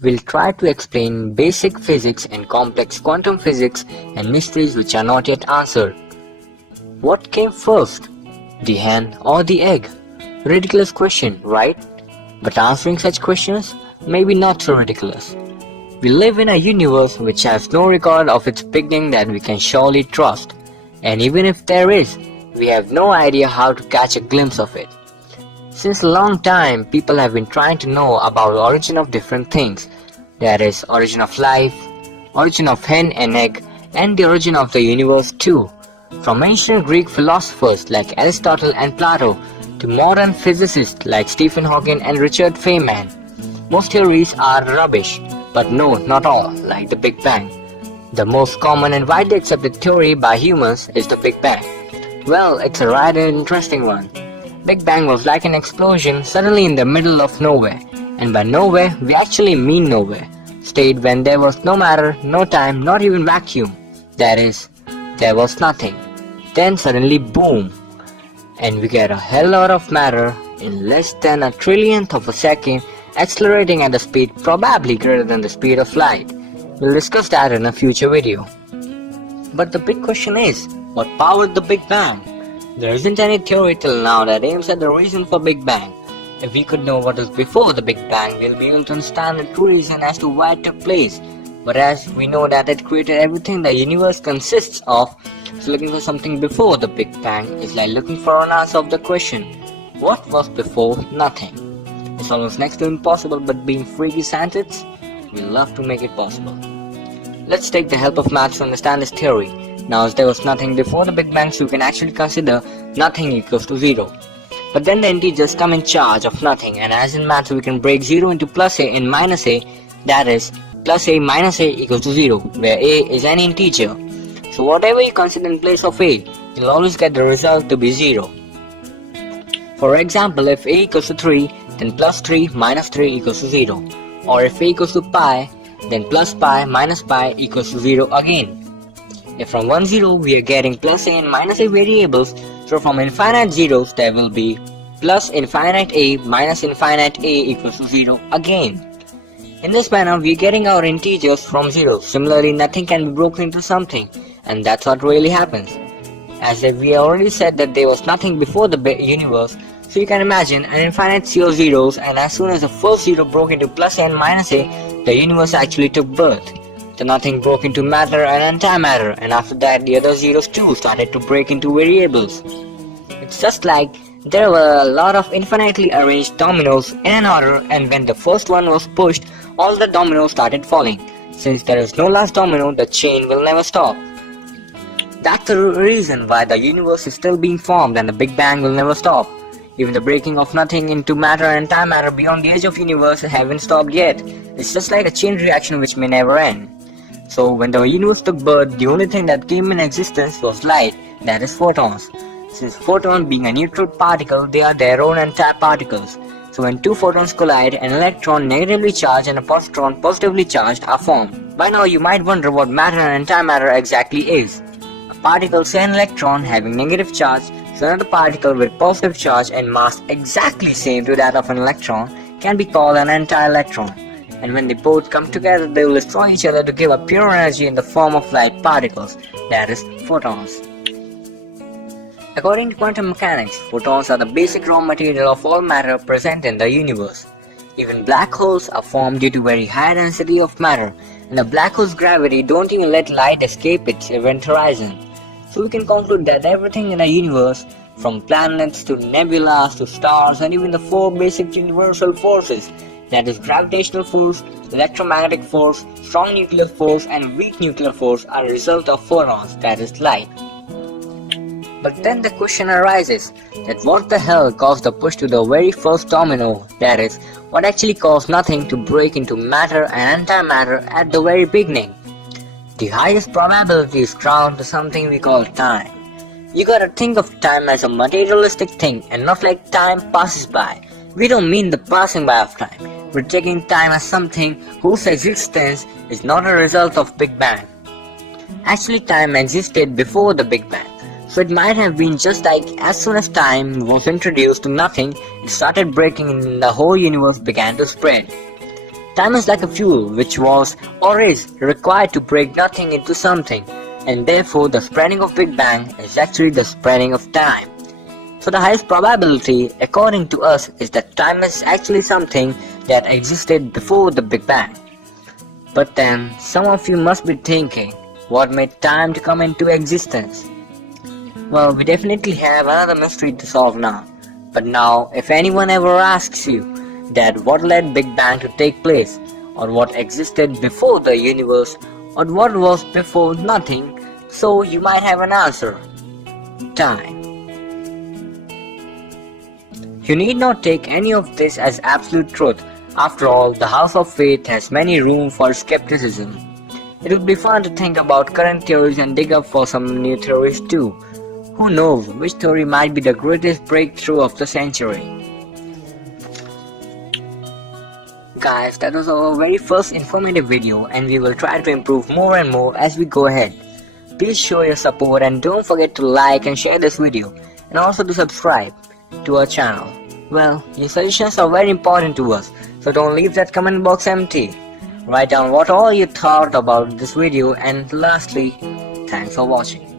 we'll try to explain basic physics and complex quantum physics and mysteries which are not yet answered. What came first, the hen or the egg? Ridiculous question, right? But answering such questions may be not so ridiculous. We live in a universe which has no record of its beginning that we can surely trust, and even if there is, we have no idea how to catch a glimpse of it. Since a long time, people have been trying to know about the origin of different things. That is, origin of life, origin of hen and egg, and the origin of the universe too. From ancient Greek philosophers like Aristotle and Plato to modern physicists like Stephen Hawking and Richard Feynman. Most theories are rubbish, but no, not all, like the Big Bang. The most common and widely accepted theory by humans is the Big Bang. Well, it's a rather interesting one. Big Bang was like an explosion suddenly in the middle of nowhere, and by nowhere we actually mean nowhere. State when there was no matter, no time, not even vacuum. That is, there was nothing. Then suddenly boom, and we get a hell lot of matter in less than a trillionth of a second, accelerating at a speed probably greater than the speed of light. We'll discuss that in a future video. But the big question is, what powered the Big Bang? There isn't any theory till now that aims at the reason for Big Bang. If we could know what was before the Big Bang, we'll be able to understand the true reason as to why it took place. But as we know that it created everything the universe consists of, so looking for something before the Big Bang is like looking for an answer of the question, what was before nothing? It's almost next to impossible, but being freaky scientists, we love to make it possible. Let's take the help of maths to understand this theory. Now, as there was nothing before the Big Bang, so you can actually consider nothing equals to 0. But then the integers come in charge of nothing, and as in maths we can break 0 into plus a and minus a, that is, plus a minus a equals to 0, where a is an integer. So whatever you consider in place of a, you'll always get the result to be 0. For example, if a equals to 3, then plus 3 minus 3 equals to 0. Or if a equals to pi, then plus pi minus pi equals to 0 again. If from 1 0 we are getting plus a and minus a variables, so from infinite zeros there will be plus infinite a minus infinite a equals to 0 again. In this manner we are getting our integers from 0. Similarly, nothing can be broken into something, and that's what really happens. As if we already said that there was nothing before the universe, so you can imagine an infinite sea of zeros, and as soon as the first zero broke into plus a and minus a, the universe actually took birth. The nothing broke into matter and antimatter, and after that the other zeros too started to break into variables. It's just like there were a lot of infinitely arranged dominoes in an order, and when the first one was pushed, all the dominoes started falling. Since there is no last domino, the chain will never stop. That's the reason why the universe is still being formed and the Big Bang will never stop. Even the breaking of nothing into matter and antimatter beyond the edge of universe haven't stopped yet. It's just like a chain reaction which may never end. So when the universe took birth, the only thing that came in existence was light, that is photons. Since photon being a neutral particle, they are their own antiparticles. So when two photons collide, an electron negatively charged and a positron positively charged are formed. By now you might wonder what matter and antimatter exactly is. A particle, say an electron, having negative charge, so another particle with positive charge and mass exactly same to that of an electron can be called an anti-electron. And when they both come together, they will destroy each other to give up pure energy in the form of light particles, that is, photons. According to quantum mechanics, photons are the basic raw material of all matter present in the universe. Even black holes are formed due to very high density of matter, and a black hole's gravity don't even let light escape its event horizon. So we can conclude that everything in the universe, from planets to nebulas to stars and even the four basic universal forces, that is gravitational force, electromagnetic force, strong nuclear force and weak nuclear force, are a result of photons, that is light. But then the question arises that what the hell caused the push to the very first domino, that is, what actually caused nothing to break into matter and antimatter at the very beginning? The highest probability is down to something we call time. You gotta think of time as a materialistic thing and not like time passes by. We don't mean the passing by of time. We're taking time as something whose existence is not a result of Big Bang. Actually, time existed before the Big Bang. So it might have been just like as soon as time was introduced to nothing, it started breaking and the whole universe began to spread. Time is like a fuel which was or is required to break nothing into something, and therefore the spreading of Big Bang is actually the spreading of time. So the highest probability, according to us, is that time is actually something that existed before the Big Bang. But then, some of you must be thinking, what made time to come into existence? Well, we definitely have another mystery to solve now. But now, if anyone ever asks you that what led Big Bang to take place, or what existed before the universe, or what was before nothing, so you might have an answer. Time. You need not take any of this as absolute truth. After all, the House of Faith has many room for skepticism. It would be fun to think about current theories and dig up for some new theories too. Who knows which theory might be the greatest breakthrough of the century. Guys, that was our very first informative video, and we will try to improve more and more as we go ahead. Please show your support and don't forget to like and share this video, and also to subscribe to our channel. Well, your suggestions are very important to us, so don't leave that comment box empty. Write down what all you thought about this video, and lastly, thanks for watching.